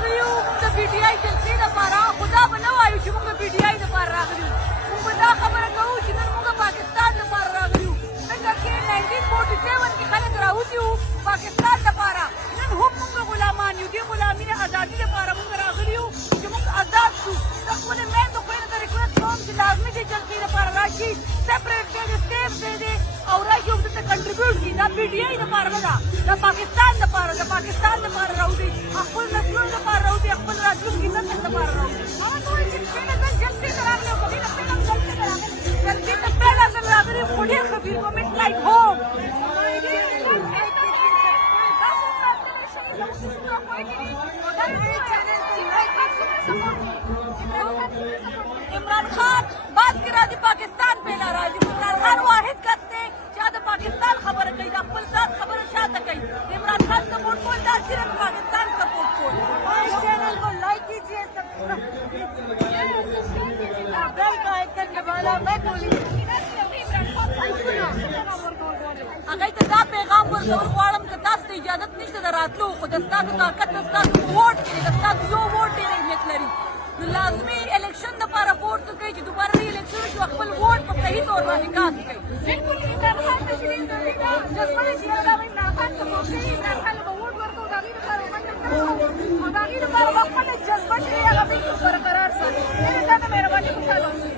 راغلی یو موږ د پي ټي آی جلسې دپاره خو دا به نه وایو چې موږ د پي ټي آی دپاره راغلي یو موږ به دا خبره کوو چې نن موږ پاکستان دپاره راغلي یو څنګه چې 1947 کې خلک راوتي وو پاکستان دپاره نن هم موږ غلامان یو دې غلامي د ازادي دپاره موږ راغلي یو چې موږ آزاد شو زه خپلې میندو خویندو ته ریکویسټ کوم چې لازمي دې جلسې دپاره راشي سپریټ دی د سیف دی دی او راشي او دلته کنټریبیوټ کړي دا پي ټي آی دپاره نه ده د پاکستان دپاره د پاکستان دپاره راوځي خپل نسلونو دپاره راوځي خپل راتلونکي نسل دپاره راوځي جلسې ته راغلي او هغې نه جلسې ته پیله ځل راغلي خو ډېر ښه فیل کوم اټس لایک هوم عمران خان بات کې راځي پاکستان پیله راځي عمران خان واحد کس دی چې د پاکستان خبره کوي د خپل ذات خبره شاته کوي عمران خان سپورट کول دا صرف پاکستان سپورट کول اس چینل کو لائک کیجیے بیل کا آئکن دبانا مت بھولیے هغې ته دا پیغام ورکول غواړم که تاسو ته اجازت نشته د راتلو خو د ستاسو طاقت د ستاسو ووټ کې دی د ستاسو یو ووټ ډېر اهمیت لري نو لازمي الیکشن دپاره ووټ وکړئ چې دوباره د الیکشن شو خپل ووټ په صحیح طور باندې کاست کړئ بلکل عمران خان تشریف لري دا جذبه دی چې دا عمران خان سپورټ کوي عمران خان به ووټ ورکړو د هغې لپاره ومنډه کوو او د هغې لپاره به خپله جذبه چې دی هغه بلکل برقرار ساتي ډېرې زیاته مهرباني خوشحاله اوسئ